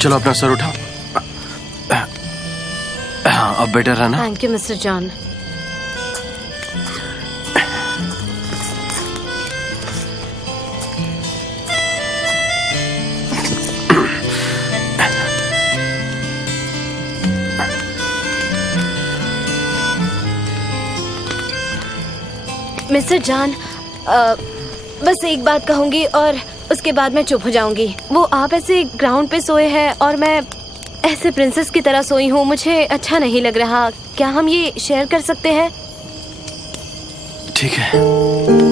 चलो अपना सर उठाओ। हाँ, अब बेटर है ना? Thank you mister John. Mister John, बस एक बात कहूंगी और उसके बाद मैं चुप हो जाऊंगी। वो आप ऐसे ग्राउंड पे सोए हैं और मैं ऐसे प्रिंसेस की तरह सोई हूँ, मुझे अच्छा नहीं लग रहा। क्या हम ये शेयर कर सकते हैं? ठीक है।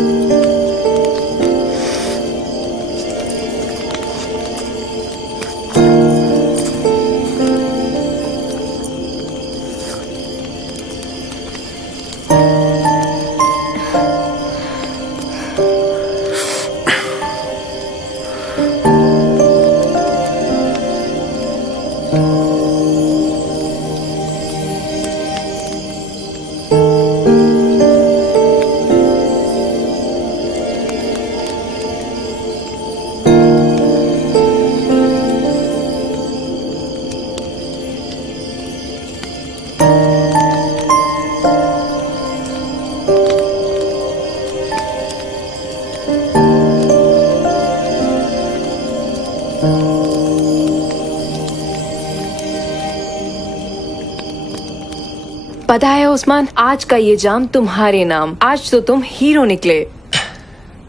पता है उस्मान, आज का ये जाम तुम्हारे नाम। आज तो तुम हीरो निकले।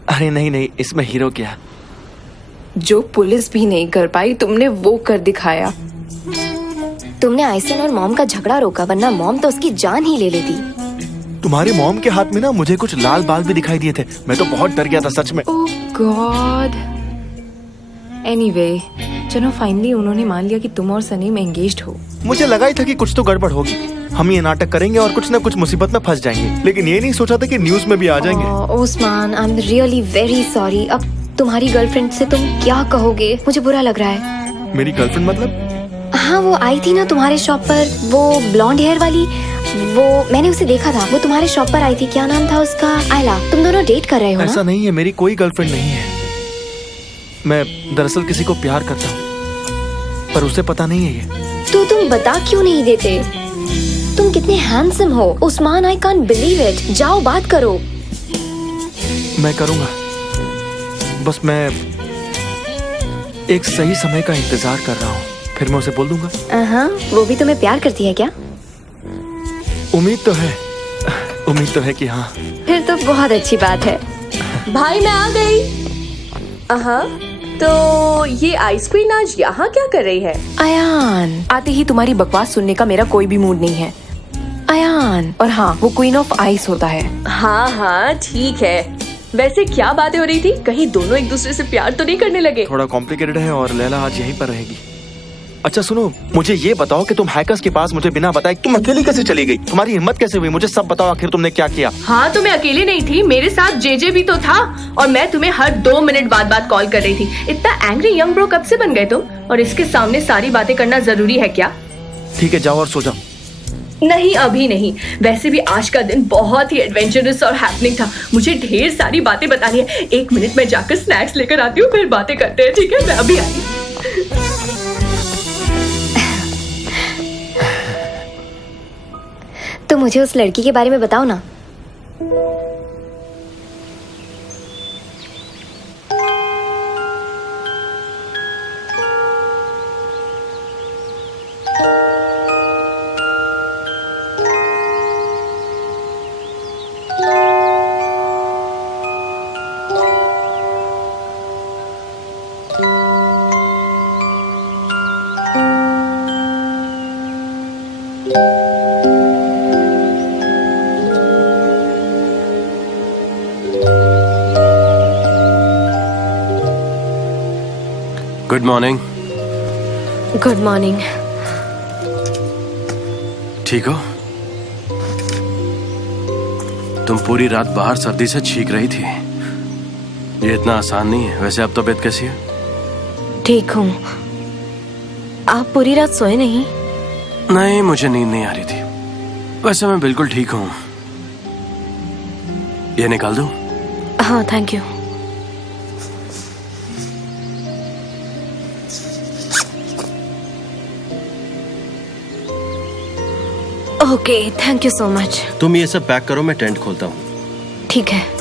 अरे नहीं नहीं, इसमें हीरो क्या? जो पुलिस भी नहीं कर पाई तुमने वो कर दिखाया। तुमने आइसन और मॉम का झगड़ा रोका, वरना मॉम तो उसकी जान ही ले लेती। तुम्हारे मॉम के हाथ में ना मुझे कुछ लाल बाल भी दिखाई दिए थे। मैं तो बहुत डर गया था सच में। ओह गॉड। एनीवे, चलो फाइनली उन्होंने मान लिया कि तुम और सनीम एंगेज्ड हो। मुझे लगा ही था कि कुछ तो गड़बड़ होगी। हम ये नाटक करेंगे और कुछ ना कुछ मुसीबत में फंस जाएंगे, लेकिन ये नहीं सोचा था कि न्यूज में भी आ जाएंगे। Osman, I am really very sorry. अब तुम्हारी गर्लफ्रेंड से तुम क्या कहोगे? मुझे बुरा लग रहा है। मेरी गर्लफ्रेंड मतलब? हाँ, वो आई थी ना तुम्हारे शॉप पर, वो ब्लॉन्ड हेयर वाली। वो मैंने उसे देखा था, वो तुम्हारे शॉप पर आई थी। क्या नाम था उसका? आयला। तुम दोनों डेट कर रहे हो ना? ऐसा नहीं है, मेरी कोई गर्लफ्रेंड नहीं है। मैं दरअसल किसी को प्यार करता हूँ, पर उसे पता नहीं है ये। तो तुम बता क्यों नहीं देते? तुम कितने हैंडसम हो Usman, I can't believe it. जाओ बात करो। मैं करूँगा, बस मैं एक सही समय का इंतजार कर रहा हूँ, फिर मैं उसे बोल दूंगा। हाँ, वो भी तुम्हें प्यार करती है क्या? उम्मीद तो है, उम्मीद तो है कि हाँ। फिर तो बहुत अच्छी बात है। भाई मैं आ गई। हाँ, तो ये आइसक्रीम आज यहाँ क्या कर रही है? अयान, आते ही तुम्हारी बकवास सुनने का मेरा कोई भी मूड नहीं है। अयान, और हाँ, वो क्वीन ऑफ आइस होता है। हाँ हाँ ठीक है। वैसे क्या बातें हो रही थी? कहीं दोनों एक दूसरे से प्यार तो नहीं करने लगे? थोड़ा कॉम्प्लिकेटेड है और लैला आज यहीं पर रहेगी। अच्छा सुनो, मुझे ये बताओ कि तुम हैकर्स के पास मुझे बिना बताए तुम अकेली कैसे चली गई? तुम्हारी हिम्मत कैसे हुई? मुझे सब बताओ, आखिर तुमने क्या किया? हाँ, तो मैं अकेली नहीं थी, मेरे साथ जेजे भी तो था। और मैं तुम्हें हर 2 मिनट बाद कॉल कर रही थी। इतना एंग्री यंग ब्रो कब से बन गए तुम? और इसके सामने सारी बातें करना जरूरी है क्या? ठीक है, जाओ और सो जाओ। नहीं, अभी नहीं। वैसे भी आज का दिन बहुत ही एडवेंचरस और हैपनिंग था। मुझे ढेर सारी बातें बतानी है। 1 मिनट में जाकर स्नैक्स लेकर आती हूँ, फिर बातें करते हैं। ठीक है, मैं अभी आई। तो मुझे उस लड़की के बारे में बताओ ना। Good morning. Good morning. ठीक हो? तुम पूरी रात बाहर सर्दी से छींक रही थी। ये इतना आसान नहीं है। वैसे अब तबीयत कैसी है? ठीक हूँ। आप पूरी रात सोए नहीं? नहीं, मुझे नींद नहीं आ रही थी। वैसे मैं बिल्कुल ठीक हूँ। ये निकाल दूं? हाँ, thank you. Okay, thank you so much. तुम ये सब पैक करो, मैं टेंट खोलता हूँ। ठीक है।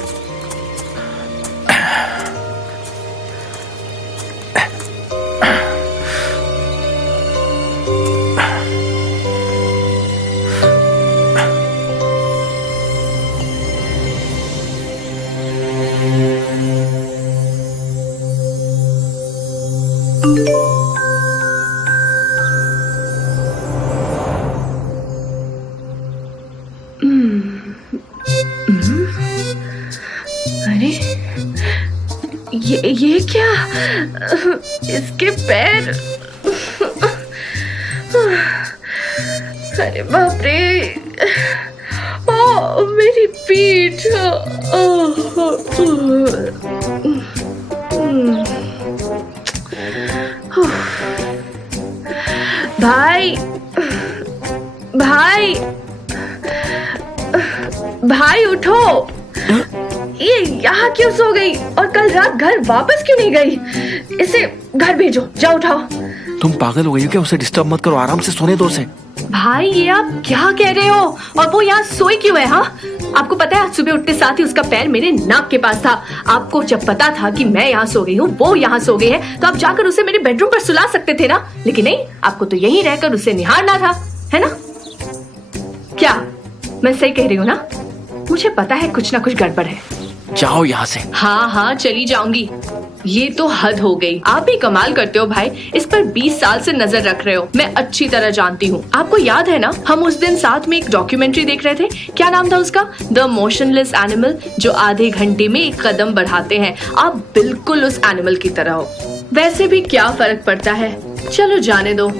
अरे ये क्या? इसके पैर। अरे बाप रे। ओ मेरी पीठ। भाई भाई भाई उठो। ये यहाँ क्यों सो गई और कल रात घर वापस क्यों नहीं गई? इसे घर भेजो, जाओ उठाओ। तुम पागल हो गई हो क्या? उसे डिस्टर्ब मत करो, आराम से सोने दो उसे। भाई ये आप क्या कह रहे हो? और वो यहाँ सोई क्यों है? हाँ, आपको पता है आज सुबह उठते साथ ही उसका पैर मेरे नाक के पास था। आपको जब पता था कि मैं यहाँ सो गई हूँ, वो यहाँ सो गई है, तो आप जाकर उसे मेरे बेडरूम पर सुला सकते थे ना। लेकिन नहीं, आपको तो यहीं रहकर उसे निहारना था, है ना? क्या मैं सही कह रही हूँ ना? मुझे पता है कुछ ना कुछ गड़बड़ है। जाओ यहाँ से। हाँ हाँ चली जाऊंगी। ये तो हद हो गई। आप भी कमाल करते हो भाई, इस पर 20 साल से नजर रख रहे हो। मैं अच्छी तरह जानती हूँ। आपको याद है ना, हम उस दिन साथ में एक डॉक्यूमेंट्री देख रहे थे। क्या नाम था उसका? द मोशनलेस एनिमल, जो आधे घंटे में एक कदम बढ़ाते हैं। आप बिल्कुल उस एनिमल की तरह हो। वैसे भी क्या फर्क पड़ता है, चलो जाने दो।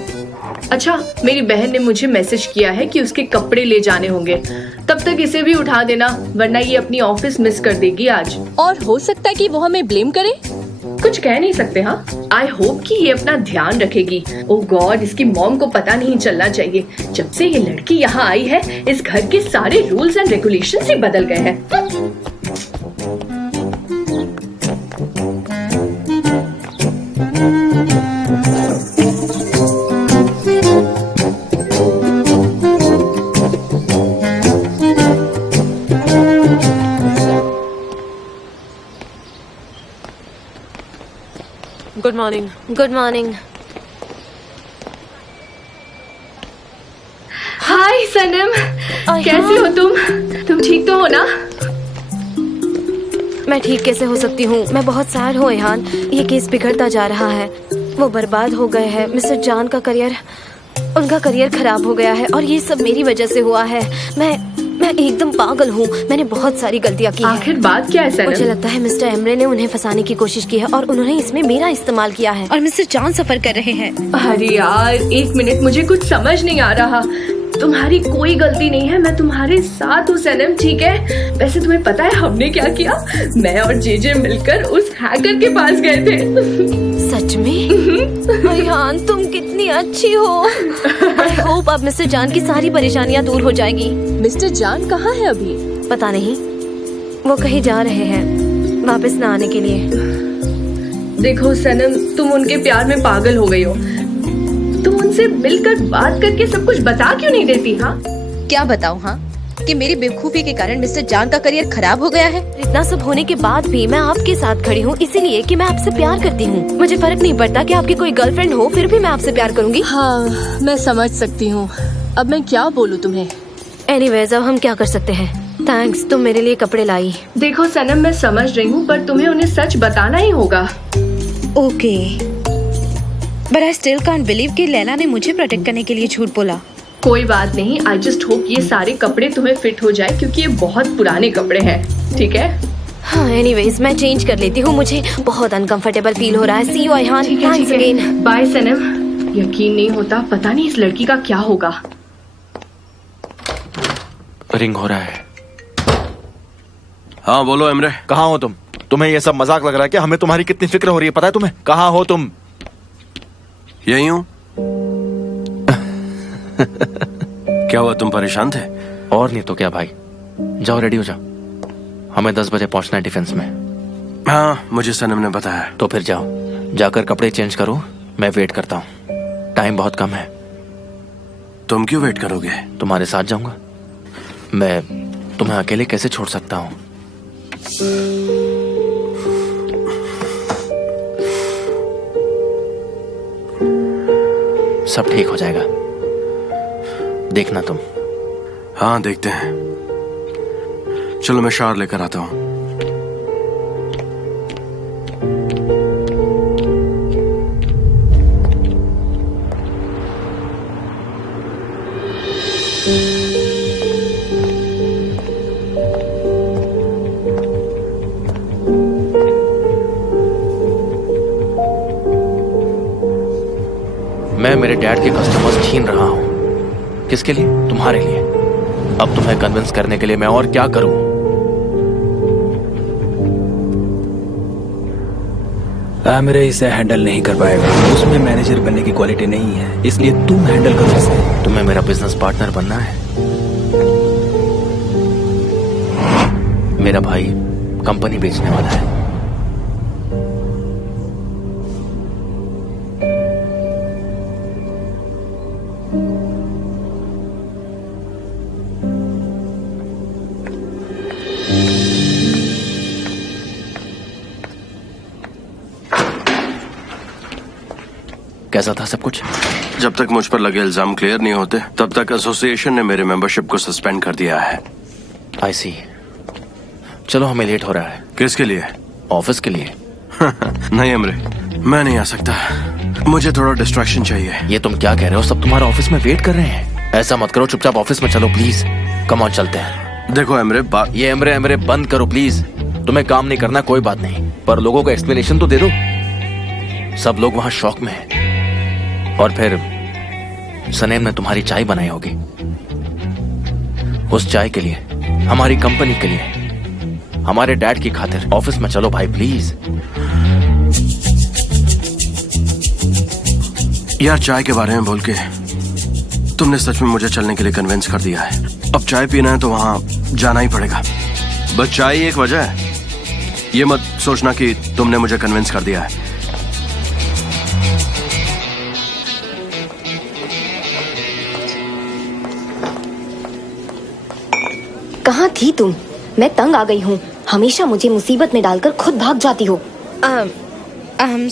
अच्छा, मेरी बहन ने मुझे मैसेज किया है कि उसके कपड़े ले जाने होंगे। तब तक इसे भी उठा देना, वरना ये अपनी ऑफिस मिस कर देगी आज। और हो सकता है कि वो हमें ब्लेम करे। कुछ कह नहीं सकते। हाँ, आई होप कि ये अपना ध्यान रखेगी। ओह गॉड, इसकी मॉम को पता नहीं चलना चाहिए। जब से ये लड़की यहाँ आई है, इस घर के सारे रूल्स एंड रेगुलेशंस ही बदल गए हैं। Good morning. Good morning. Hi सनम, कैसी हो तुम? तुम ठीक तो हो ना? मैं ठीक कैसे हो सकती हूँ? मैं बहुत सैड हूँ अयहान। ये केस बिगड़ता जा रहा है। वो बर्बाद हो गए हैं। मिस्टर जान का करियर, उनका करियर खराब हो गया है और ये सब मेरी वजह से हुआ है। मैं एकदम पागल हूँ। मैंने बहुत सारी गलतियाँ की हैं। आखिर बात क्या है सनम? मुझे लगता है मिस्टर एमरे ने उन्हें फंसाने की कोशिश की है और उन्होंने इसमें मेरा इस्तेमाल किया है और मिस्टर जान सफर कर रहे हैं। अरे यार, एक मिनट, मुझे कुछ समझ नहीं आ रहा। तुम्हारी कोई गलती नहीं है, मैं तुम्हारे साथ हूँ सनम, ठीक है? वैसे तुम्हें पता है हमने क्या किया? मैं और जेजे मिलकर उस हैकर के पास गए थे। सच में? अयहान, तुम कितनी अच्छी हो। आई होप अब मिस्टर जान की सारी परेशानियाँ दूर हो जाएगी। मिस्टर जान कहाँ है अभी? पता नहीं, वो कहीं जा रहे हैं वापस न आने के लिए। देखो सनम, तुम उनके प्यार में पागल हो गई हो। तुम उनसे मिलकर बात करके सब कुछ बता क्यों नहीं देती? हाँ, क्या बताऊँ? हाँ, कि मेरी बेवकूफी के कारण मिस्टर जान का करियर खराब हो गया है। इतना सब होने के बाद भी मैं आपके साथ खड़ी हूँ, इसीलिए कि मैं आपसे प्यार करती हूँ। मुझे फर्क नहीं पड़ता कि आपकी कोई गर्लफ्रेंड हो, फिर भी मैं आपसे प्यार करूँगी। हाँ, मैं समझ सकती हूँ। अब मैं क्या बोलूँ तुम्हें? एनीवेज, अब हम क्या कर सकते हैं? थैंक्स, तुम मेरे लिए कपड़े लाई। देखो सनम, मैं समझ रही हूँ, पर तुम्हें उन्हें सच बताना ही होगा। Okay, but I still can't believe कि लैला ने मुझे प्रोटेक्ट करने के लिए झूठ बोला। कोई बात नहीं, आई जस्ट होप ये सारे कपड़े तुम्हें फिट हो जाए, क्योंकि ये बहुत पुराने कपड़े हैं, ठीक है? हाँ, एनीवेज, मैं चेंज कर लेती हूँ। मुझे बहुत अनकंफर्टेबल फील हो रहा है। सी यू अयहान, थैंक्स अगेन। बाय सनम। यकीन नहीं होता, पता नहीं इस लड़की का क्या होगा। रिंग हो रहा है। हाँ बोलो एमरे। कहाँ हो तुम? तुम्हें ये सब मजाक लग रहा है क्या? हमें तुम्हारी कितनी फिक्र हो रही है, पता है तुम्हें? कहाँ हो तुम? यही हूँ। क्या हुआ, तुम परेशान थे? और नहीं तो क्या भाई। जाओ, रेडी हो जाओ, हमें 10 बजे पहुंचना है डिफेंस में। हाँ, मुझे सनम ने बताया। तो फिर जाओ, जाकर कपड़े चेंज करो, मैं वेट करता हूँ। टाइम बहुत कम है। तुम क्यों वेट करोगे? तुम्हारे साथ जाऊंगा। मैं तुम्हें अकेले कैसे छोड़ सकता हूँ? सब ठीक हो जाएगा, देखना तुम। हाँ देखते हैं। चलो मैं शावर लेकर आता हूँ। मैं मेरे डैड के कस्टमर्स छीन रहा हूं। किसके लिए? तुम्हारे लिए। अब तुम्हें कन्विंस करने के लिए मैं और क्या करूं? मेरे इसे हैंडल नहीं कर पाएगा, उसमें मैनेजर बनने की क्वालिटी नहीं है, इसलिए तुम हैंडल करो इसे। तुम्हें मेरा बिजनेस पार्टनर बनना है? मेरा भाई कंपनी बेचने वाला है। कैसा था सब कुछ? जब तक मुझ पर लगे इल्जाम क्लियर नहीं होते तब तक एसोसिएशन ने मेरे मेंबरशिप को सस्पेंड कर दिया है। आई सी। चलो हमें लेट हो रहा है। किसके लिए? ऑफिस के लिए। नहीं अमरे, मैं नहीं आ सकता। मुझे थोड़ा डिस्ट्रैक्शन चाहिए। ये तुम क्या कह रहे हो? सब तुम्हारा ऑफिस में वेट कर रहे हैं। ऐसा मत करो, चुपचाप ऑफिस में चलो प्लीज। कम ऑन, चलते हैं। देखो अमरे, ये अमरे बंद करो प्लीज। तुम्हें काम नहीं करना कोई बात नहीं, पर लोगों को एक्सप्लेनेशन तो दे दो। सब लोग वहां शॉक में हैं। और फिर सनेम ने तुम्हारी चाय बनाई होगी। उस चाय के लिए, हमारी कंपनी के लिए, हमारे डैड की खातिर ऑफिस में चलो भाई प्लीज। यार चाय के बारे में बोल के तुमने सच में मुझे चलने के लिए कन्विंस कर दिया है। अब चाय पीना है तो वहां जाना ही पड़ेगा। बस चाय ही एक वजह है। ये मत सोचना कि तुमने मुझे कन्विंस कर दिया है। कहाँ थी तुम? मैं तंग आ गई हूँ। हमेशा मुझे मुसीबत में डालकर खुद भाग जाती हो।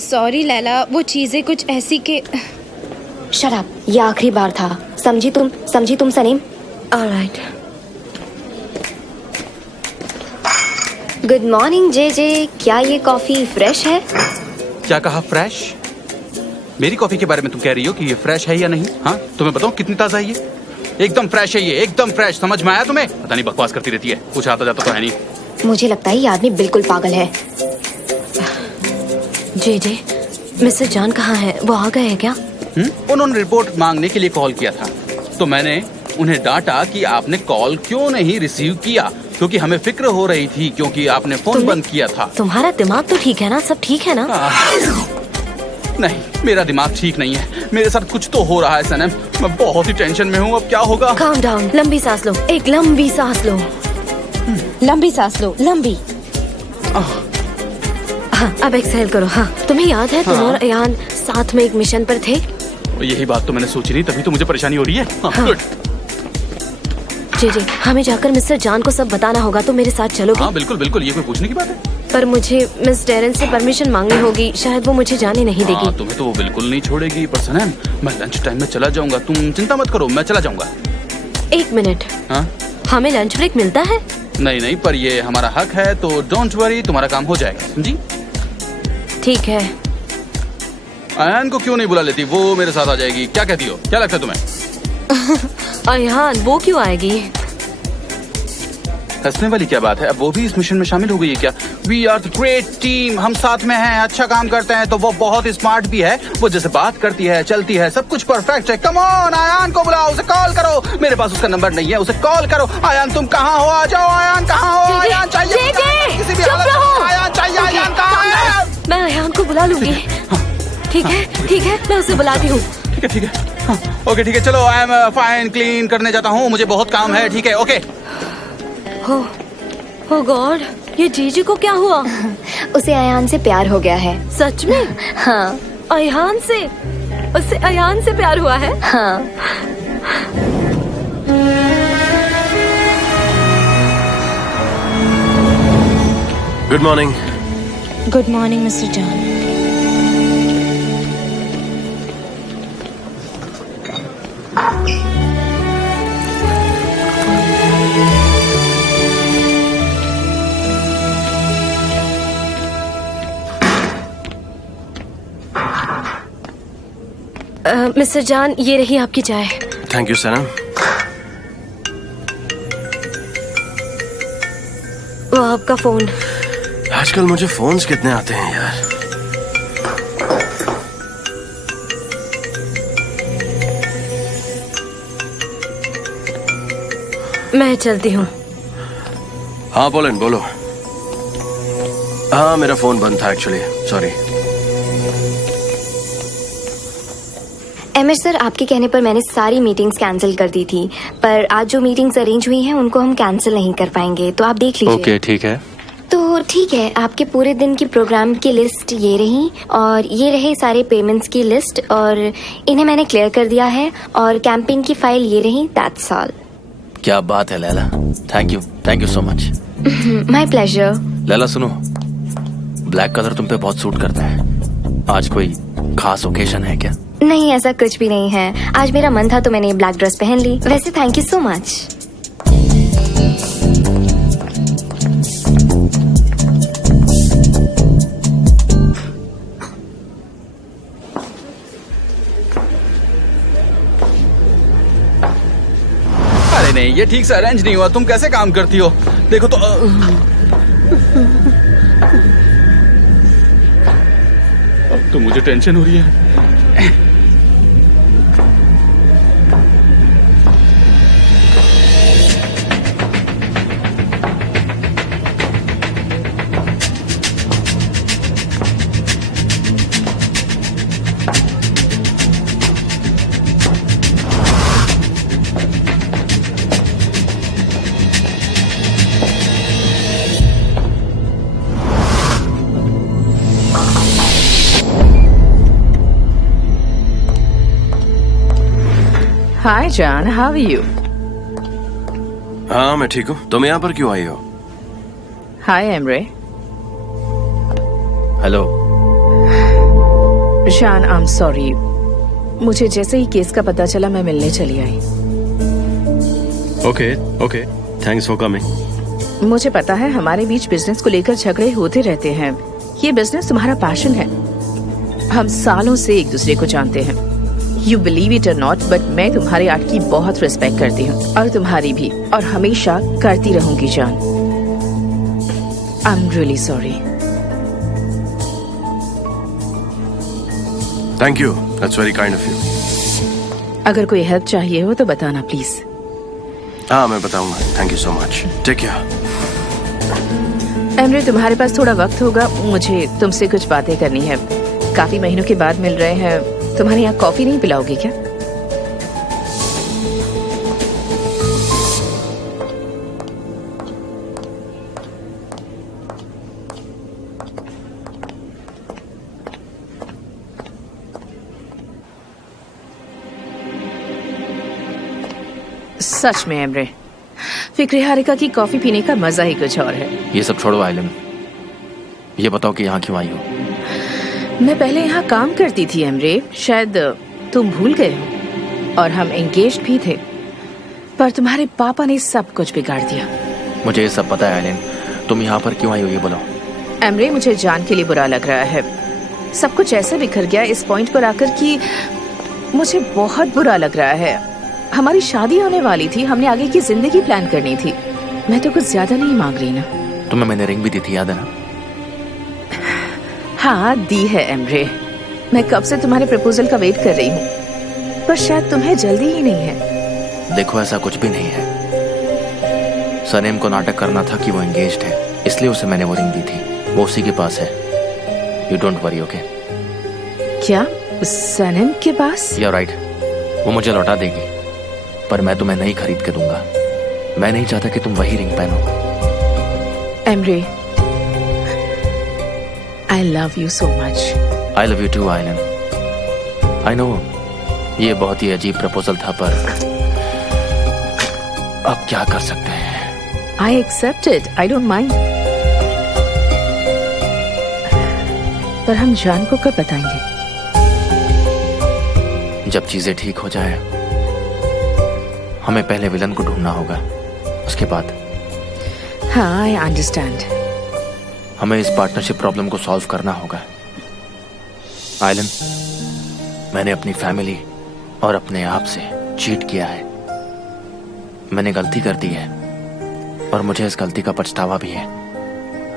सॉरी लैला, वो चीजें कुछ ऐसी के। शराब, ये आखिरी बार था। समझी तुम सनीम? ऑलराइट। गुड मॉर्निंग जे। क्या ये कॉफी फ्रेश है? क्या कहा फ्रेश? मेरी कॉफी के बारे में तुम कह रही हो कि ये फ्रेश है या नहीं? हाँ, तुम्हें बताओ कितनी ताजा है ये? एकदम फ्रेश है ये, एकदम फ्रेश। समझ में आया तुम्हें? पता नहीं बकवास करती रहती है, कुछ आता जाता तो है नहीं। मुझे लगता है ये आदमी बिल्कुल पागल है। जे मिस्टर जान कहाँ है? वो आ गए हैं क्या? उन्होंने रिपोर्ट मांगने के लिए कॉल किया था, तो मैंने उन्हें डांटा कि आपने कॉल क्यों नहीं रिसीव किया, क्योंकि हमें फिक्र हो रही थी क्योंकि आपने फोन बंद किया था। तुम्हारा दिमाग तो ठीक है ना? सब ठीक है ना? नहीं, मेरा दिमाग ठीक नहीं है। मेरे साथ कुछ तो हो रहा है सनम। मैं बहुत ही टेंशन में हूँ। अब क्या होगा? काम डाउन, लंबी सांस लो, एक लंबी सांस लो। लंबी सांस लो, लंबी। हाँ, अब एक्सहेल करो। हाँ, तुम्हें याद है तुम और अयान साथ में एक मिशन पर थे? यही बात तो मैंने सोची नहीं, तभी तो मुझे परेशानी हो रही है। हाँ। गुड। जे हमें जाकर मिस्टर जान को सब बताना होगा, तो मेरे साथ चलोगे? हाँ बिल्कुल बिल्कुल, ये कोई पूछने की बात है? पर मुझे मिस डेरन से परमिशन मांगनी होगी, शायद वो मुझे जाने नहीं देगी। हाँ, तुम्हें तो वो बिल्कुल नहीं छोड़ेगी। पर सनम, मैं लंच टाइम में चला जाऊंगा, तुम चिंता मत करो, मैं चला जाऊंगा। एक मिनट। हाँ? हमें लंच ब्रेक मिलता है? नहीं, पर ये हमारा हक है, तो डोंट वरी, तुम्हारा काम हो जाएगा, समझी? ठीक है। अयान को क्यों नहीं बुला लेती? वो मेरे साथ आ जाएगी। क्या कहती हो? क्या लगता है तुम्हें? अयान वो क्यों आएगी? हंसने वाली क्या बात है? अब वो भी इस मिशन में शामिल हो गई है क्या? We are the great team, हम साथ में हैं, अच्छा काम करते हैं। तो वो बहुत स्मार्ट भी है, वो जैसे बात करती है, चलती है, सब कुछ परफेक्ट है। कम ऑन, अयान को बुलाओ, उसे कॉल करो। मेरे पास उसका नंबर नहीं है, उसे कॉल करो। अयान तुम कहाँ हो? आ जाओ। अयान कहाँ हो? अयान चाहिए, किसी भी हालत में अयान चाहिए। अयान कहाँ है? मैं अयान को बुला लूंगी। ठीक है, मैं उसे बुलाती हूँ। ठीक है। हाँ, ओके ठीक है, चलो। आई एम फाइन, क्लीन करने जाता हूँ, मुझे बहुत काम है। ठीक है, ओके। Oh गॉड, ये जीजी को क्या हुआ? उसे अयान से प्यार हो गया है। सच में? हाँ। अयान से? उसे अयान से प्यार हुआ है? हाँ। Good morning. Good morning mister John. Mister John, ये रही आपकी चाय। थैंक यू सनम। वो आपका फोन। आजकल मुझे फोन्स कितने आते हैं यार। मैं चलती हूँ। हाँ पोलन बोलो। हाँ मेरा फोन बंद था एक्चुअली, सॉरी। एमर सर, आपके कहने पर मैंने सारी मीटिंग्स कैंसिल कर दी थी, पर आज जो मीटिंग्स अरेंज हुई हैं उनको हम कैंसिल नहीं कर पाएंगे, तो आप देख लीजिए। ओके ठीक है। तो ठीक है, आपके पूरे दिन की प्रोग्राम की लिस्ट ये रही, और ये रहे सारे पेमेंट्स की लिस्ट, और इन्हें मैंने क्लियर कर दिया है, और कैंपिंग की फाइल ये रही। That's all. क्या बात है Laila, thank you so much. My pleasure. Laila सुनो, ब्लैक कलर तुम पे बहुत सूट करता है। आज कोई खास ओकेजन है क्या? नहीं, ऐसा कुछ भी नहीं है। आज मेरा मन था तो मैंने ब्लैक ड्रेस पहन ली। वैसे थैंक यू सो मच। अरे नहीं, ये ठीक से अरेंज नहीं हुआ। तुम कैसे काम करती हो? देखो तो अब तो मुझे टेंशन हो रही है। Hi John, how are you? हाँ मैं ठीक हूँ। तुम यहाँ पर क्यों आई हो? Hi Emre. Hello. John, I'm sorry. मुझे जैसे ही केस का पता चला मैं मिलने चली आई। Okay, thanks for coming. मुझे पता है हमारे बीच बिजनेस को लेकर झगड़े होते रहते हैं। ये बिजनेस तुम्हारा पैशन है। हम सालों से एक दूसरे को जानते हैं। You believe it or not, but मैं तुम्हारे आर्ट की बहुत रिस्पेक्ट करती हूँ, और तुम्हारी भी, और हमेशा करती रहूंगी जान। I'm really sorry. Thank you, that's very kind of you. अगर कोई हेल्प चाहिए हो तो बताना प्लीज। हाँ मैं बताऊंगा। Thank you so much. Take care. Emre, तुम्हारे पास थोड़ा वक्त होगा? मुझे तुमसे कुछ बातें करनी है। काफी महीनों के बाद मिल रहे हैं। तुम्हारे यहाँ कॉफी नहीं पिलाओगे क्या? सच में एमरे, फिक्रे हारिका की कॉफी पीने का मजा ही कुछ और है। ये सब छोड़ो आइलन, ये बताओ कि यहाँ क्यों आई हो? मैं पहले यहाँ काम करती थी एमरे, शायद तुम भूल गए हो, और हम एंगेज्ड भी थे, पर तुम्हारे पापा ने सब कुछ बिगाड़ दिया। मुझे ये सब पता है आइलन, तुम यहाँ पर क्यों आई हो ये बोलो। एमरे, मुझे जान के लिए बुरा लग रहा है। सब कुछ ऐसे बिखर गया इस पॉइंट पर आकर कि मुझे बहुत बुरा लग रहा है। हमारी शादी होने वाली थी, हमने आगे की जिंदगी प्लान करनी थी। मैं तो कुछ ज्यादा नहीं मांग रही ना। तुम्हें मैंने रिंग भी दी थी, याद है ना? हाँ दी है एमरे। मैं कब से तुम्हारे प्रपोजल का वेट कर रही हूँ, पर शायद तुम्हें जल्दी ही नहीं है। देखो ऐसा कुछ भी नहीं है। सनेम को नाटक करना था कि वो एंगेज्ड है, इसलिए उसे मैंने वो रिंग दी थी। वो उसी के पास है। You don't worry, okay? क्या सनेम के पास? यू राइट, वो मुझे लौटा देगी, पर मैं तुम्हें नहीं खरीद के दूंगा। मैं नहीं चाहता कि तुम वही रिंग पहनो। Emre, I love you so much. I love you too, आइलन। I know, ये बहुत ही अजीब प्रपोजल था, पर अब क्या कर सकते हैं? I accept it. I don't mind. पर हम जान को कब बताएंगे? जब चीजें ठीक हो जाए। हमें पहले विलन को ढूंढना होगा, उसके बाद हाँ, आई अंडरस्टैंड। हमें इस पार्टनरशिप प्रॉब्लम को सॉल्व करना होगा। आइलन, मैंने अपनी फैमिली और अपने आप से चीट किया है। मैंने गलती कर दी है और मुझे इस गलती का पछतावा भी है।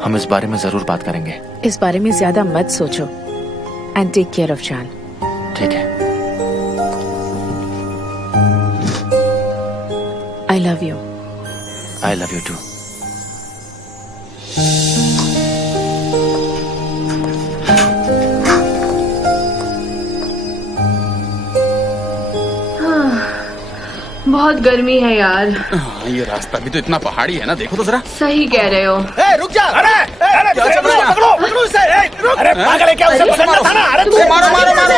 हम इस बारे में जरूर बात करेंगे। इस बारे में ज्यादा मत सोचो एंड टेक केयर ऑफ जान। ठीक है। I love you. I love you too. बहुत गर्मी है यार। ये रास्ता भी तो इतना पहाड़ी है ना, देखो तो जरा। सही कह रहे हो। रुक जा। अरे क्या चल रहा है? पकड़ो उसे। अरे पागल है क्या? उसे पकड़ना था ना। अरे मारो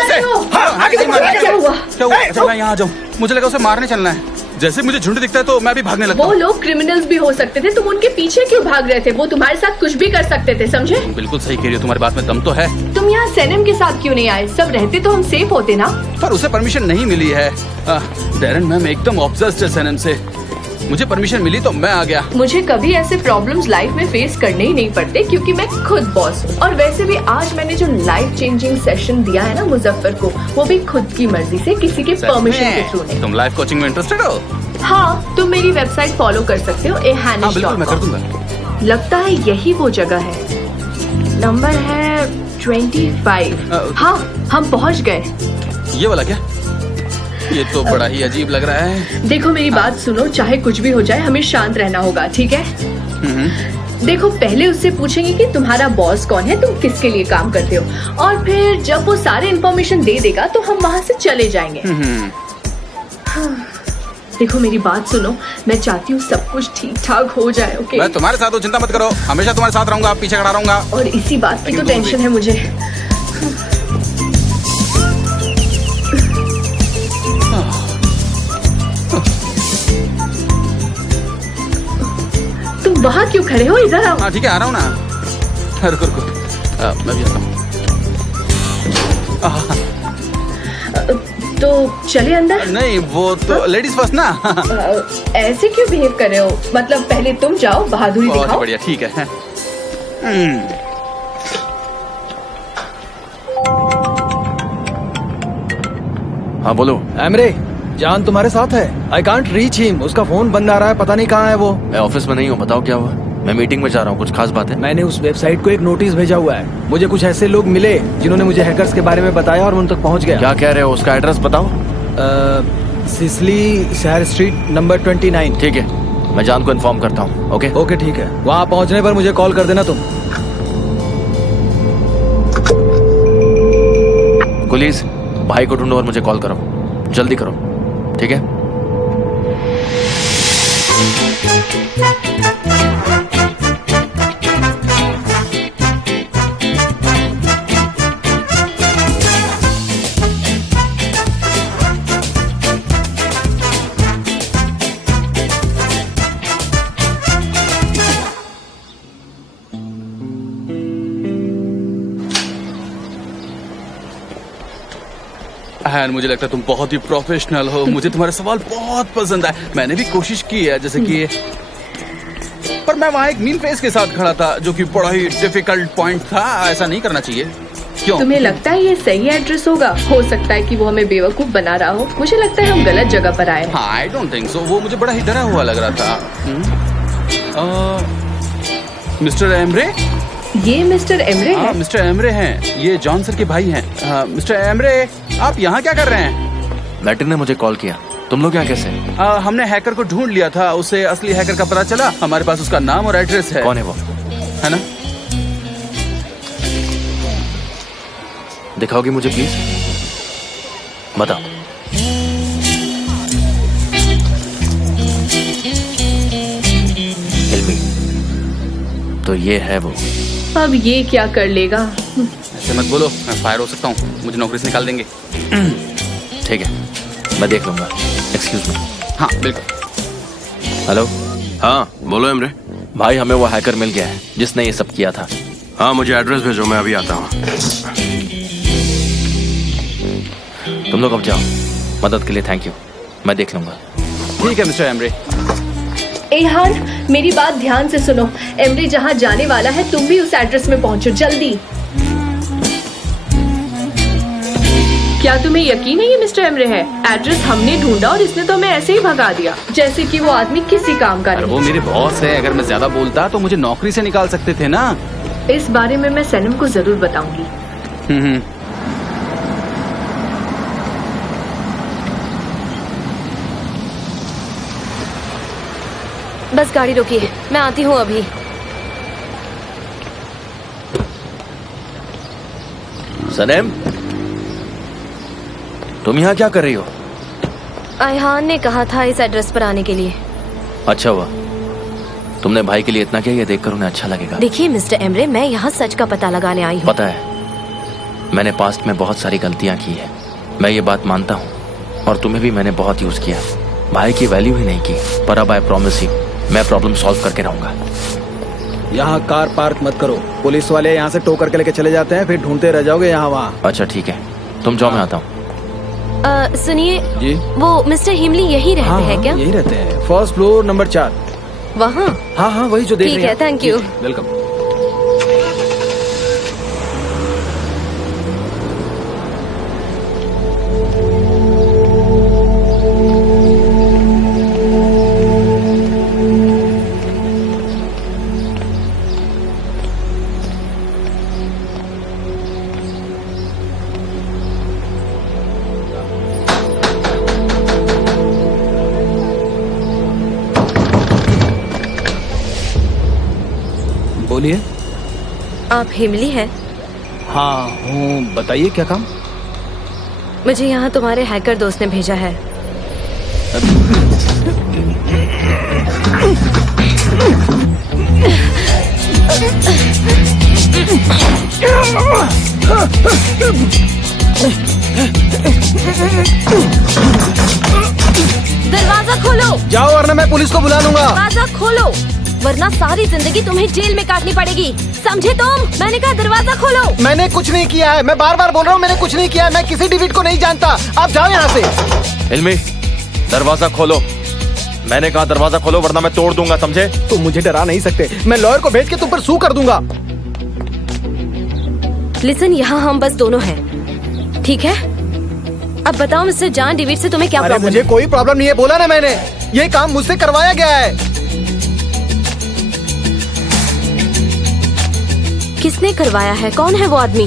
उसे। हाँ, आगे से मारो। क्या हुआ? अच्छा, मैं यहाँ आ जाऊँ। मुझे लगा उसे मारने चलना है। जैसे मुझे झुंड दिखता है तो मैं भी भागने लगता वो हूँ। लोग क्रिमिनल्स भी हो सकते थे, तुम उनके पीछे क्यों भाग रहे थे? वो तुम्हारे साथ कुछ भी कर सकते थे, समझे? बिल्कुल सही कह रही हो, तुम्हारी बात में दम तो है। तुम यहाँ सैनम के साथ क्यों नहीं आए? सब रहते तो हम सेफ होते ना। पर उसे परमिशन नहीं मिली है। डैरन मैम एकदम ऑब्सेस्ड है सैनम से। मुझे परमिशन मिली तो मैं आ गया। मुझे कभी ऐसे प्रॉब्लम्स लाइफ में फेस करने ही नहीं पड़ते क्योंकि मैं खुद बॉस हूँ। और वैसे भी आज मैंने जो लाइफ चेंजिंग सेशन दिया है ना मुजफ्फर को, वो भी खुद की मर्जी से, किसी के परमिशन के थ्रू नहीं। तुम लाइफ कोचिंग में इंटरेस्टेड हो? हाँ, तुम मेरी वेबसाइट फॉलो कर सकते हो, बिल्कुल मैं कर दूंगा। लगता है यही वो जगह है। नंबर है 25। हाँ, हम पहुँच गए। ये वाला क्या? ये तो बड़ा ही अजीब लग रहा है। देखो मेरी बात सुनो, चाहे कुछ भी हो जाए हमें शांत रहना होगा, ठीक है? देखो, पहले उससे पूछेंगे कि तुम्हारा बॉस कौन है, तुम किसके लिए काम करते हो, और फिर जब वो सारे इन्फॉर्मेशन दे देगा तो हम वहाँ से चले जाएंगे। देखो मेरी बात सुनो, मैं चाहती हूँ सब कुछ ठीक ठाक हो जाए, ओके? मैं तुम्हारे साथ हूँ, चिंता मत करो। हमेशा तुम्हारे साथ रहूंगा, पीछे खड़ा रहूंगा। और इसी बात की तो टेंशन है मुझे। तुम वहाँ क्यों खड़े हो? इधर आओ। हाँ ठीक है, आ रहा हूँ ना। रुको रुको, मैं भी आता हूँ। तो चले अंदर? नहीं, वो तो लेडीज फर्स्ट ना। ऐसे क्यों बिहेव कर रहे हो? मतलब पहले तुम जाओ, बहादुरी बहुत दिखाओ। बढ़िया, ठीक है। हाँ बोलो। एमरे, जान तुम्हारे साथ है? I can't reach him. उसका फोन बंद आ रहा है, पता नहीं कहाँ है वो। मैं ऑफिस में नहीं हूँ, बताओ क्या हुआ? मैं मीटिंग में जा रहा हूँ, कुछ खास बात है? मैंने उस वेबसाइट को एक नोटिस भेजा हुआ है। मुझे कुछ ऐसे लोग मिले जिन्होंने मुझे हैकर्स के बारे में बताया और मैं उन तक पहुँच गया। क्या कह रहे हो? उसका एड्रेस बताओ। सिसली शहर स्ट्रीट नंबर 29। ठीक है, मैं जान को इन्फॉर्म करता हूँ। ओके ओके ठीक है, वहाँ पहुँचने पर मुझे कॉल कर देना तुम। पुलिस, भाई को ढूंढो और मुझे कॉल करो, जल्दी करो, ठीक है? मुझे लगता है तुम बहुत ही प्रोफेशनल हो। मुझे तुम्हारे सवाल बहुत पसंद आए। मैंने भी कोशिश की है, जैसे कि पर मैं वहाँ एक मीन फेस के साथ खड़ा था जो कि बड़ा ही डिफिकल्ट पॉइंट था। ऐसा नहीं करना चाहिए। क्यों? तुम्हें लगता है ये सही एड्रेस होगा? हो सकता है कि वो हमें बेवकूफ बना रहा हो। मुझे लगता है हम गलत जगह पर आए हैं। हाँ, आई डोंट थिंक सो। वो मुझे बड़ा ही डरा हुआ लग रहा था। Mister Emre? ये मिस्टर एमरे हैं? मिस्टर एमरे हैं। ये जॉन सर के भाई हैं। मिस्टर एमरे, आप यहाँ क्या कर रहे हैं? मैटिन ने मुझे कॉल किया। तुम लोग यहाँ कैसे? हमने हैकर को ढूंढ लिया था। उसे असली हैकर का पता चला। हमारे पास उसका नाम और एड्रेस है। कौन है वो? है ना? दिखाओगे मुझे प्लीज? बताओ। हिल्मी, तो ये है वो। अब ये क्या कर लेगा? ऐसे मत बोलो, मैं फायर हो सकता हूँ। मुझे नौकरी से निकाल देंगे। ठीक है, मैं देख लूंगा। Excuse me. हाँ बिल्कुल। हेलो। हाँ बोलो एमरे। भाई, हमें वो हैकर मिल गया है जिसने ये सब किया था। हाँ, मुझे एड्रेस भेजो, मैं अभी आता हूँ। तुम लोग अब जाओ। मदद के लिए थैंक यू, मैं देख लूंगा। ठीक है मिस्टर एमरे। एहान, मेरी बात ध्यान से सुनो। एमरे जहाँ जाने वाला है तुम भी उस एड्रेस में पहुंचो जल्दी। क्या तुम्हें यकीन है ये मिस्टर एमरे है? एड्रेस हमने ढूंढा और इसने तो हमें ऐसे ही भगा दिया, जैसे कि वो आदमी किसी काम का अरे नहीं। वो मेरे बॉस है, अगर मैं ज्यादा बोलता तो मुझे नौकरी से निकाल सकते थे ना। इस बारे में मैं सनम को जरूर बताऊंगी। बस गाड़ी रोकिए, मैं आती हूँ अभी। सनेम, तुम यहाँ क्या कर रही हो? आयहान ने कहा था इस एड्रेस पर आने के लिए। अच्छा हुआ तुमने भाई के लिए इतना किया, ये देखकर उन्हें अच्छा लगेगा। देखिए मिस्टर एमरे, मैं यहाँ सच का पता लगाने आई हूँ। पता है, मैंने पास्ट में बहुत सारी गलतियाँ की है, मैं ये बात मानता हूँ, और तुम्हें भी मैंने बहुत यूज किया। भाई की वैल्यू ही नहीं की, पर अब आई प्रॉमिस यू, मैं प्रॉब्लम सॉल्व करके रहूंगा। यहाँ कार पार्क मत करो, पुलिस वाले यहाँ से टो करके लेके चले जाते हैं, फिर ढूंढते रह जाओगे यहाँ वहाँ। अच्छा ठीक है, तुम जाओ, मैं आता हूँ। सुनिए, जी वो मिस्टर हिमली यही रहते हैं क्या? यही रहते हैं, फर्स्ट फ्लोर नंबर 4। वहाँ? हाँ, वही जो देख ठीक रहे हैं। है, थैंक यू। वेलकम। बोलिए। आप हिमली हैं? हाँ हूँ, बताइए क्या काम? मुझे यहाँ तुम्हारे हैकर दोस्त ने भेजा है। दरवाजा खोलो। जाओ वरना मैं पुलिस को बुला लूंगा। दरवाजा खोलो, वरना सारी जिंदगी तुम्हें जेल में काटनी पड़ेगी, समझे तुम? मैंने कहा दरवाजा खोलो। मैंने कुछ नहीं किया है, मैं बार बार बोल रहा हूँ, मैंने कुछ नहीं किया है, मैं किसी डेविड को नहीं जानता। आप जाओ यहाँ से। हिलमी, दरवाजा खोलो। मैंने कहा दरवाजा खोलो, वरना मैं तोड़ दूंगा, समझे? तुम मुझे डरा नहीं सकते, मैं लॉयर को भेज के तुम पर सू कर दूंगा। लिसन, यहाँ हम बस दोनों हैं, ठीक है? अब बताओ मिस्टर जॉन डेविड से तुम्हें क्या अरे प्रॉब्लम मुझे है? कोई प्रॉब्लम नहीं है, बोला ना मैंने, ये काम मुझसे करवाया गया है। किसने करवाया है? कौन है वो आदमी?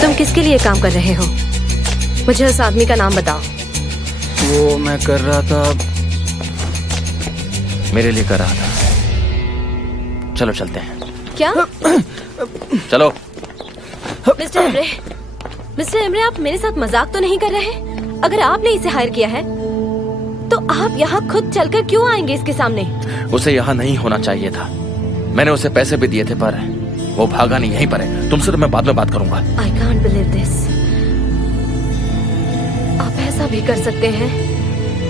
तुम किसके लिए काम कर रहे हो? मुझे उस आदमी का नाम बताओ। वो मैं कर रहा था, मेरे लिए कर रहा था। चलो चलते हैं। क्या? चलो। मिस्टर एमरे, आप मेरे साथ मजाक तो नहीं कर रहे? अगर आपने इसे हायर किया है तो आप यहाँ खुद चलकर क्यों आएंगे इसके सामने? उसे यहाँ नहीं होना चाहिए था। मैंने उसे पैसे भी दिए थे, पर वो भागा नहीं, यहीं पर है। तुमसे तो मैं बाद में बात करूंगा। I can't believe this. आप ऐसा भी कर सकते हैं?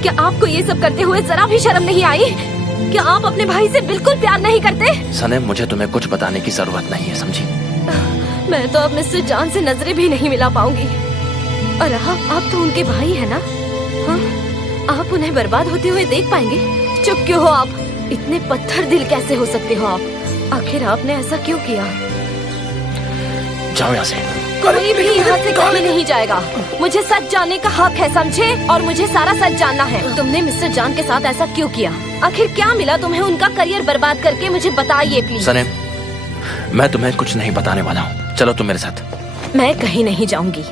क्या आपको ये सब करते हुए जरा भी शर्म नहीं आई? क्या आप अपने भाई से बिल्कुल प्यार नहीं करते? सनम, मुझे तुम्हें कुछ बताने की जरूरत नहीं है, समझी? मैं तो अब मिस्टर जॉन से नजरें भी नहीं मिला पाऊंगी। और आप तो उनके भाई है ना? हाँ? आप उन्हें बर्बाद होते हुए देख पाएंगे? चुप क्यों हो आप? इतने पत्थर दिल कैसे हो सकते हो आप? आखिर आपने ऐसा क्यों किया? जाओ यहाँ से। कोई भी यहाँ से कहीं नहीं जाएगा। मुझे सच जानने का हक है, समझे? और मुझे सारा सच जानना है। तुमने मिस्टर जॉन के साथ ऐसा क्यों किया? आखिर क्या मिला तुम्हें उनका करियर बर्बाद करके? मुझे बताइए प्लीज। सनम, मैं तुम्हें कुछ नहीं बताने वाला हूँ, चलो तुम मेरे साथ। मैं कहीं नहीं जाऊंगी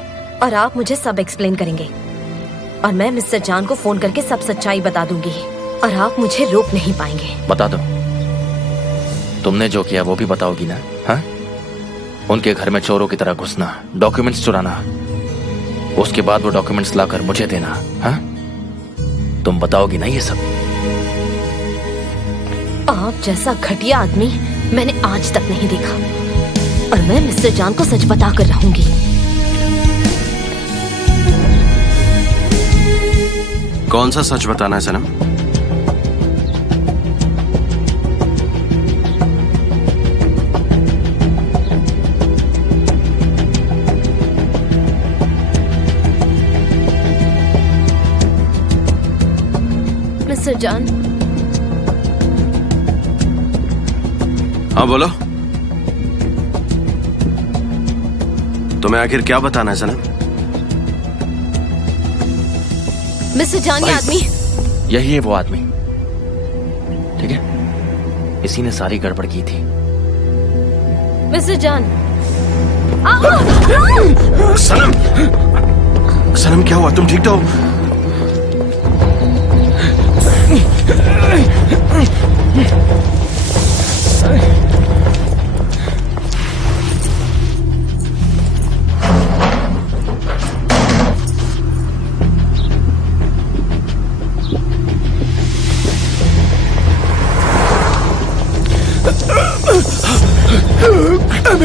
और आप मुझे सब एक्सप्लेन करेंगे, और मैं मिस्टर जॉन को फोन करके सब सच्चाई बता दूंगी, और आप मुझे रोक नहीं पाएंगे। बता दो, तुमने जो किया वो भी बताओगी ना? हाँ? उनके घर में चोरों की तरह घुसना, डॉक्यूमेंट्स चुराना, उसके बाद वो डॉक्यूमेंट्स लाकर मुझे देना, हाँ? तुम बताओगी ना ये सब? आप जैसा घटिया आदमी मैंने आज तक नहीं देखा, और मैं मिस्टर जान को सच बता कर रहूंगी। कौन सा सच बताना है सनम? मिस्टर जान, हाँ बोलो। तुम्हें आखिर क्या बताना है सनम? मिस्टर जान, ये आदमी यही है वो आदमी, ठीक है? इसी ने सारी गड़बड़ की थी। मिस्टर जान। सनम, सनम क्या हुआ? तुम ठीक तो हो?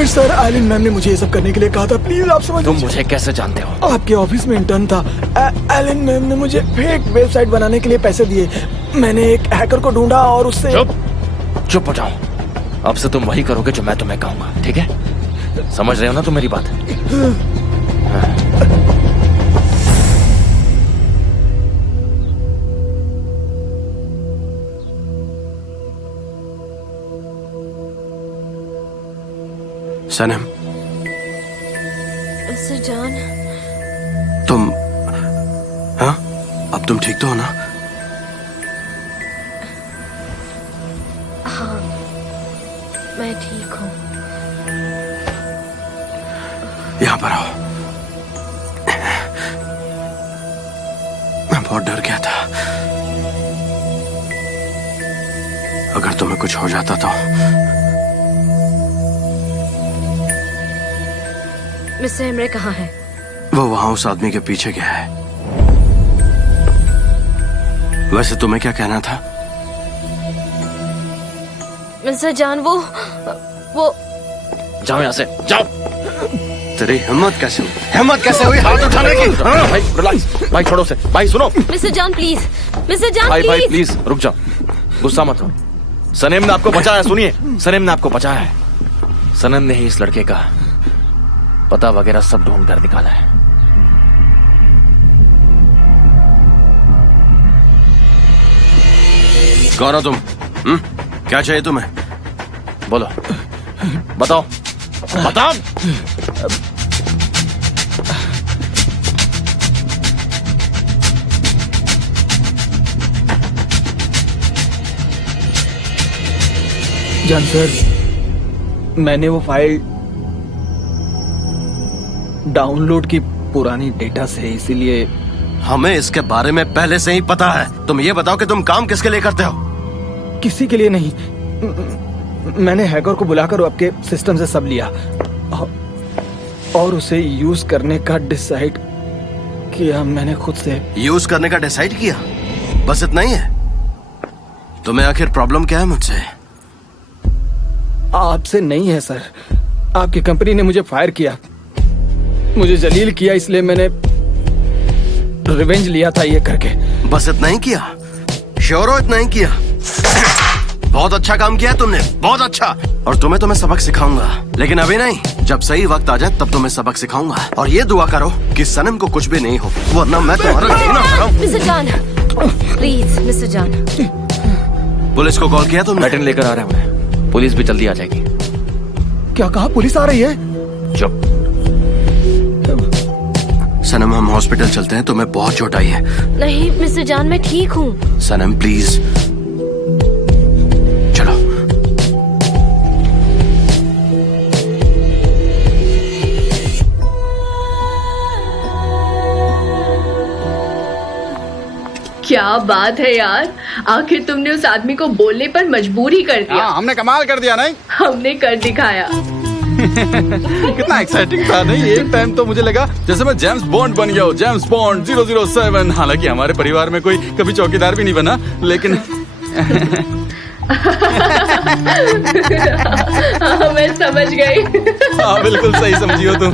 सर, आइलैंड मैम ने मुझे ये सब करने के लिए कहा था। प्लीज आप समझ। तुम मुझे कैसे जानते हो? आपके ऑफिस में इंटर्न था। आइलैंड मैम ने मुझे फेक वेबसाइट बनाने के लिए पैसे दिए। मैंने एक हैकर को ढूंढा और उससे। चुप हो जाओ। अब से तुम वही करोगे जो मैं तुम्हें कहूंगा, ठीक है? समझ रहे हो ना तुम मेरी बात? सनम, मिस्टर जान, तुम, हाँ, अब तुम ठीक तो हो ना? हाँ, मैं ठीक हूँ। यहाँ पर आओ। मैं बहुत डर गया था, अगर तुम्हें कुछ हो जाता तो। मिस्टर एमरे कहाँ है? वो वहां उस आदमी के पीछे गया है। वैसे तुम्हें क्या कहना था? मिस्टर जान, वो जाओ यहाँ से, जाओ। तेरी हिम्मत कैसे हुई? हिम्मत कैसे हुई हाथ उठाने की? भाई रिलैक्स, भाई छोड़ो से। भाई सुनो, मिस्टर जान प्लीज, मिस्टर जान भाई प्लीज। भाई प्लीज रुक जाओ, गुस्सा मत हो। सनम ने आपको बचाया, सुनिए, सनम ने आपको बचाया है। सनम ने ही इस लड़के का पता वगैरह सब ढूंढ कर निकाला है। कौन हो तुम? क्या चाहिए तुम्हें? बोलो, बताओ, बताओ। जान सर, मैंने वो फाइल डाउनलोड की पुरानी डेटा से, इसीलिए। हमें इसके बारे में पहले से ही पता है। तुम ये बताओ कि तुम काम किसके लिए करते हो? किसी के लिए नहीं। मैंने हैकर को बुलाकर आपके सिस्टम से सब लिया और उसे यूज करने का डिसाइड किया। मैंने खुद से यूज करने का डिसाइड किया? बस इतना ही है? तुम्हें आखिर प्रॉब्लम क्या है मुझसे? आपसे नहीं है सर, आपकी कंपनी ने मुझे फायर किया, मुझे जलील किया, इसलिए मैंने रिवेंज लिया था ये करके। बस इतना ही किया? श्योर हो इतना ही किया? बहुत अच्छा काम किया तुमने, बहुत अच्छा। और तुम्हें तो मैं सबक सिखाऊंगा, लेकिन अभी नहीं। जब सही वक्त आ जाए तब तुम्हें सबक सिखाऊंगा। और ये दुआ करो कि सनम को कुछ भी नहीं हो, वरना मैं तुम्हारा जीना। मिस्टर जान प्लीज, मिस्टर जान। पुलिस को कॉल किया तुमने? बैटन लेकर आ रहे हैं, पुलिस भी जल्दी आ जाएगी। क्या कहा? पुलिस आ रही है? चुप। सनम, हम हॉस्पिटल चलते हैं, तुम्हें बहुत चोट आई है। नहीं मिस्टर जान, मैं ठीक हूँ। सनम प्लीज चलो। क्या बात है यार, आखिर तुमने उस आदमी को बोलने पर मजबूर ही कर दिया। हमने कमाल कर दिया नहीं? हमने कर दिखाया। कितना एक्साइटिंग था नहीं? एक टाइम तो मुझे लगा जैसे मैं जेम्स बॉन्ड बन गया हूँ, जेम्स बॉन्ड 007। हालांकि हमारे परिवार में कोई कभी चौकीदार भी नहीं बना, लेकिन मैं समझ गई। हाँ बिल्कुल सही समझी हो तुम।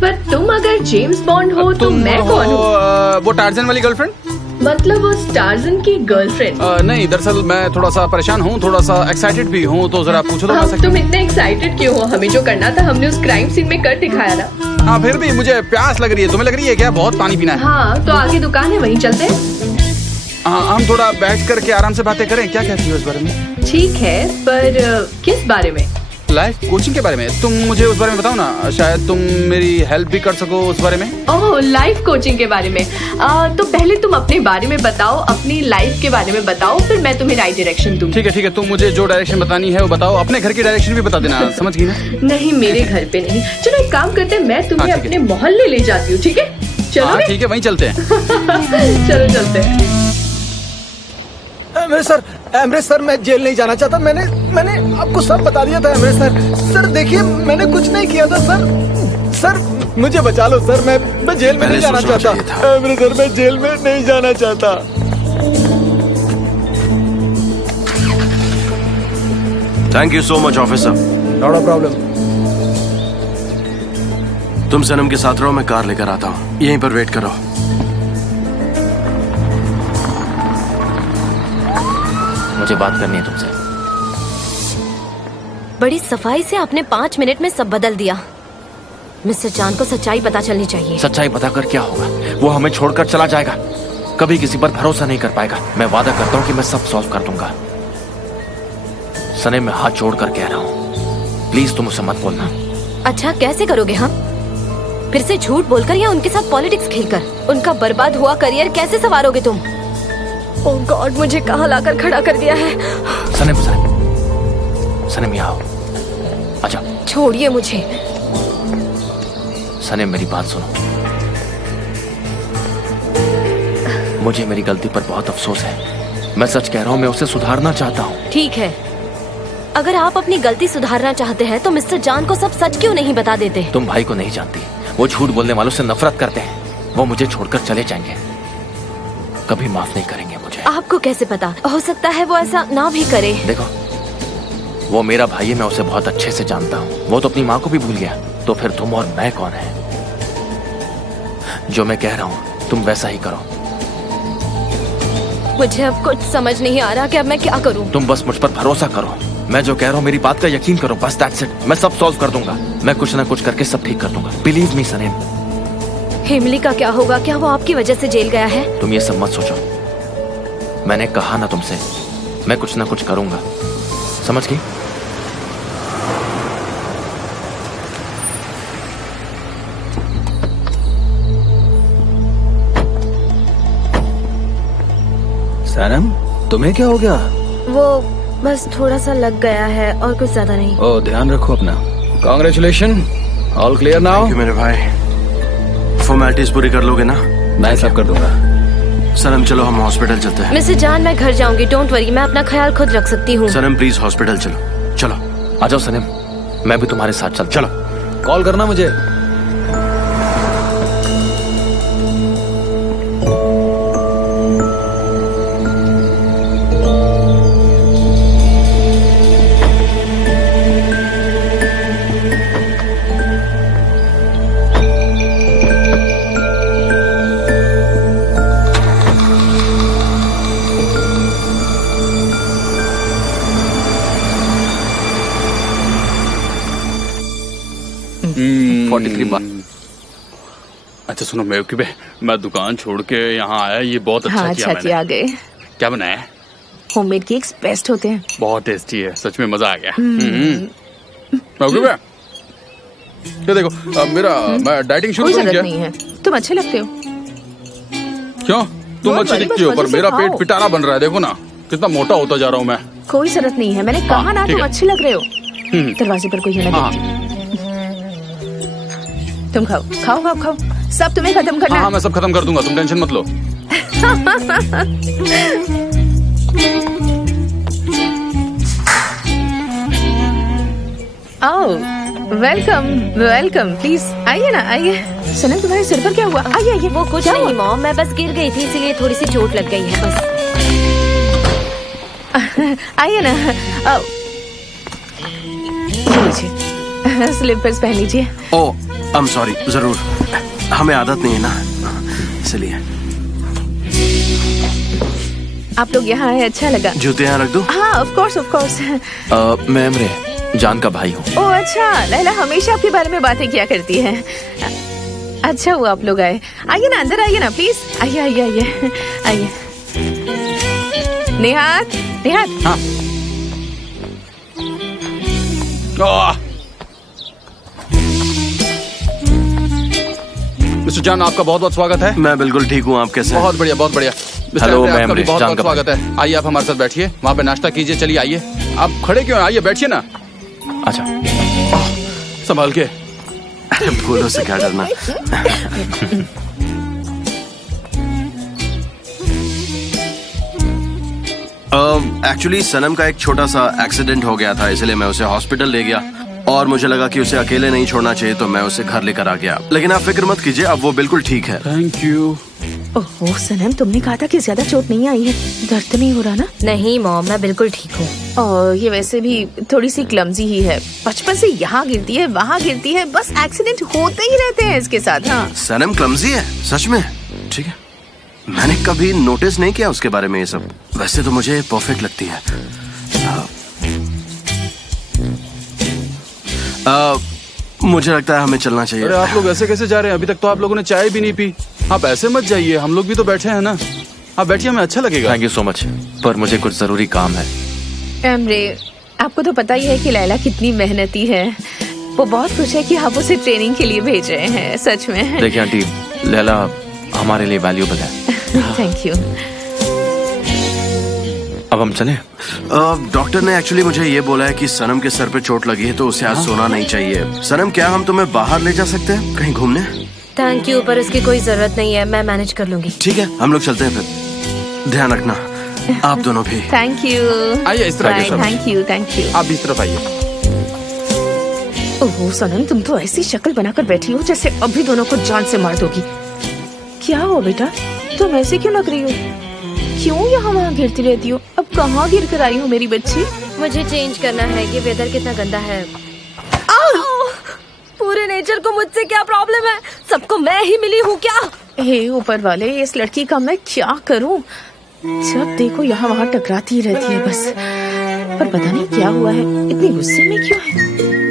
पर तुम अगर जेम्स बॉन्ड हो तो मैं कौन हूँ? वो टार्जन वाली गर्लफ्रेंड? मतलब वो टार्जन की गर्लफ्रेंड? नहीं, दरअसल मैं थोड़ा सा परेशान हूँ, थोड़ा सा एक्साइटेड भी हूँ, तो जरा पूछो तो मैं सकती तुम इतने एक्साइटेड क्यों हो? हमें जो करना था हमने उस क्राइम सीन में कर दिखाया ना। हाँ फिर भी मुझे प्यास लग रही है। तुम्हें लग रही है क्या? बहुत पानी पीना है। हाँ तो आगे दुकान है, वहीं चलते हैं। हाँ, हम थोड़ा बैठ करके आराम से बातें करें। क्या कहती हो इस बारे में? ठीक है, पर किस बारे में? लाइफ कोचिंग के बारे में। तुम मुझे उस बारे में बताओ ना, शायद तुम मेरी हेल्प भी कर सको उस बारे में। ओह, लाइफ कोचिंग के बारे में। तो पहले तुम अपने बारे में बताओ, अपनी लाइफ के बारे में बताओ, फिर मैं तुम्हें राइट डायरेक्शन दूंगी। ठीक है, तुम मुझे जो डायरेक्शन बतानी है वो बताओ। अपने घर की डायरेक्शन भी बता देना, समझ गई ना? नहीं, मेरे घर पे नहीं। चलो एक काम करते हैं, मैं तुम्हें हाँ, ठीक है। अपने मोहल्ले ले जाती हूँ, ठीक है? चलो ठीक है, वहीं चलते हैं। चलो चलते हैं। एमरे सर, मैं जेल नहीं जाना चाहता। मैंने आपको सब बता दिया था एमरे सर। सर देखिए, मैंने कुछ नहीं किया था सर। सर मुझे बचा लो सर, मैं जेल में नहीं जाना चाहता। एमरे सर, मैं जेल में नहीं जाना चाहता। Thank you so much officer. Not a problem. तुम सनम के साथ रहो, मैं कार लेकर आता हूँ। यहीं पर वेट करो। मुझे बात करनी है तुमसे। बड़ी सफाई से आपने 5 मिनट में सब बदल दिया। मिस्टर जान को सच्चाई पता चलनी चाहिए। सच्चाई पता कर क्या होगा? वो हमें छोड़कर चला जाएगा, कभी किसी पर भरोसा नहीं कर पाएगा। मैं वादा करता हूँ कि मैं सब सॉल्व कर दूंगा। सने, मैं हाथ जोड़कर कह रहा हूँ, प्लीज तुम उसे मत बोलना। अच्छा, कैसे करोगे हम? फिर से झूठ बोलकर या उनके साथ पॉलिटिक्स खेलकर? उनका बर्बाद हुआ करियर कैसे संवारोगे तुम? ओह गॉड, मुझे कहाँ लाकर खड़ा कर दिया है। सनम, सनम यहाँ आओ। अच्छा, छोड़िए मुझे। सनम मेरी बात सुनो। मुझे मेरी गलती पर बहुत अफसोस है। मैं सच कह रहा हूँ, मैं उसे सुधारना चाहता हूँ। ठीक है, अगर आप अपनी गलती सुधारना चाहते हैं तो मिस्टर जान को सब सच क्यों नहीं बता देते? तुम भाई को नहीं जानती, वो झूठ बोलने वालों से नफरत करते हैं। वो मुझे छोड़कर चले जाएंगे, कभी माफ नहीं करेंगे मुझे। आपको कैसे पता? हो सकता है वो ऐसा ना भी करे। देखो, वो मेरा भाई है, मैं उसे बहुत अच्छे से जानता हूँ। वो तो अपनी माँ को भी भूल गया, तो फिर तुम और मैं कौन है? जो मैं कह रहा हूँ तुम वैसा ही करो। मुझे अब कुछ समझ नहीं आ रहा कि अब मैं क्या करूँ। तुम बस मुझ पर भरोसा करो। मैं जो कह रहा हूँ मेरी बात का यकीन करो, बस दैट्स इट। मैं सब सॉल्व कर दूंगा। मैं कुछ ना कुछ करके सब ठीक कर दूंगा। बिलीव मी सनेम। हिमली का क्या होगा? क्या वो आपकी वजह से जेल गया है? तुम ये सब मत सोचो। मैंने कहा ना तुमसे, मैं कुछ ना कुछ करूंगा, समझ गई? सनम, तुम्हें क्या हो गया? वो बस थोड़ा सा लग गया है और कुछ ज्यादा नहीं। ओ, ध्यान रखो अपना। Congratulation, all clear now. Thank you मेरे भाई। फॉर्मेलिटीज पूरी कर लोगे ना? मैं सब कर दूंगा। सनम चलो हम हॉस्पिटल चलते हैं। मिस्टर जान, मैं घर जाऊंगी, डोंट वरी, मैं अपना ख्याल खुद रख सकती हूँ। सनम प्लीज हॉस्पिटल चलो। चलो आ जाओ सनेम, मैं भी तुम्हारे साथ चल। चलो, कॉल करना मुझे। अच्छा सुनो मेवकीबे, मैं दुकान छोड़ के यहाँ आया, ये बहुत अच्छा हाँ, किया अच्छा मैंने। किया। आ गए। क्या बनाया? होममेड केक्स बेस्ट होते हैं। बहुत टेस्टी है, सच में मजा आ गया। मेवकीबे, ये देखो मैं डाइटिंग शुरू कोई करूँ जरूरत क्या? नहीं है, तुम अच्छे लगते हो। क्यों? तुम बहुत अच्छी बड़ी, दिखती बस हो, पर मजे से मेरा खाओ। पेट पिटारा बन रहा है। देखो ना कितना मोटा होता जा रहा हूँ मैं। कोई जरूरत नहीं है, मैंने कहा ना ठीक तुम है। अच्छे लग रहे हो। हम्म। दरवाजे पर कोई है ना हाँ देखे। तुम खाओ खाओ खाओ खाओ, सब तुम्हें खत्म करना हाँ, है। मैं सब खत्म कर दूंगा, तुम टेंशन मत लो। वेलकम वेलकम, प्लीज आइए ना, आइए। सनम तुम्हारे सिर पर क्या हुआ? आइए आइए। वो कुछ नहीं मॉम, मैं बस गिर गई थी इसीलिए थोड़ी सी चोट लग गई है बस। आइए ना, लीजिए स्लीपर्स पहन लीजिए। ओह आई एम सॉरी, जरूर, हमें आदत नहीं है ना इसलिए। आप लोग यहाँ आए, अच्छा लगा। जूते यहाँ रख दूं? हाँ ऑफ कोर्स। मैं इमरे जान का भाई हूँ। ओह अच्छा, लैला हमेशा आपके बारे में बातें किया करती है। अच्छा हुआ आप लोग आए। आइए ना, अंदर आइए ना प्लीज। आइए आइए आइए आइए। निहात निहात। हाँ। मिस्टर जान, आपका बहुत बहुत स्वागत है। मैं बिल्कुल ठीक हूँ, आप कैसे हैं? बहुत बढ़िया बहुत बढ़िया। हेलो, मैं आपका भी बहुत जान बहुत का भाई। स्वागत है। आइए आप हमारे साथ बैठिए, वहाँ पे नाश्ता कीजिए। चलिए आइए, आप खड़े क्यों हैं? आइए बैठिए ना। अच्छा, संभाल के। फूलों से क्या डरना। एक्चुअली सनम का एक छोटा सा एक्सीडेंट हो गया था, इसलिए मैं उसे हॉस्पिटल ले गया और मुझे लगा कि उसे अकेले नहीं छोड़ना चाहिए, तो मैं उसे घर लेकर आ गया। लेकिन आप फिक्र मत कीजिए, अब वो बिल्कुल ठीक है। Thank you. ओह सनम, तुमने कहा था कि ज्यादा चोट नहीं आई है, दर्द तो नहीं हो रहा ना? नहीं मॉम, मैं बिल्कुल ठीक हूँ। और ये वैसे भी थोड़ी सी क्लमजी ही है, बचपन से यहाँ गिरती है वहाँ गिरती है, बस एक्सीडेंट होते ही रहते हैं इसके साथ। हाँ सनम क्लमजी है सच में? ठीक है, मैंने कभी नोटिस नहीं किया उसके बारे में ये सब। वैसे तो मुझे परफेक्ट लगती है। मुझे लगता है हमें चलना चाहिए। अरे आप लोग ऐसे कैसे जा रहे हैं? अभी तक तो आप लोगों ने चाय भी नहीं पी। आप ऐसे मत जाइए, हम लोग भी तो बैठे हैं ना। आप बैठिए, हमें अच्छा लगेगा। थैंक यू सो मच, पर मुझे कुछ जरूरी काम है। एमरे, आपको तो पता ही है कि लैला कितनी मेहनती है। वो बहुत खुश है कि आप उसे ट्रेनिंग के लिए भेज रहे हैं। सच में। देखिए आंटी, लैला हमारे लिए वैल्यूएबल है। Thank you. अब हम चलें? डॉक्टर ने एक्चुअली मुझे ये बोला है कि सनम के सर पे चोट लगी है, तो उसे आज सोना नहीं चाहिए। सनम, क्या हम तुम्हें बाहर ले जा सकते हैं कहीं घूमने? थैंक यू, पर उसकी कोई जरूरत नहीं है, मैं मैनेज कर लूंगी। ठीक है, हम लोग चलते हैं फिर। ध्यान रखना आप दोनों भी। Thank you. आइए इस तरह आइए सब। Thank you. आप भी इस तरफ आइए। ओह सनम, तुम तो ऐसी शक्ल बनाकर बैठी हो जैसे अभी दोनों को जान से मार दोगी। क्या हो बेटा, तुम ऐसे क्यों लग रही हो? क्यों यहाँ वहाँ गिरती रहती हो? अब कहाँ गिर कर आई हो मेरी बच्ची? मुझे चेंज करना है, ये वेदर कितना गंदा है। पूरे नेचर को मुझसे क्या प्रॉब्लम है? सबको मैं ही मिली हूँ क्या? हे ऊपर वाले, इस लड़की का मैं क्या करूँ? जब देखो यहाँ वहाँ टकराती रहती है बस। पर पता नहीं क्या हुआ है, इतनी गुस्से में क्यों है?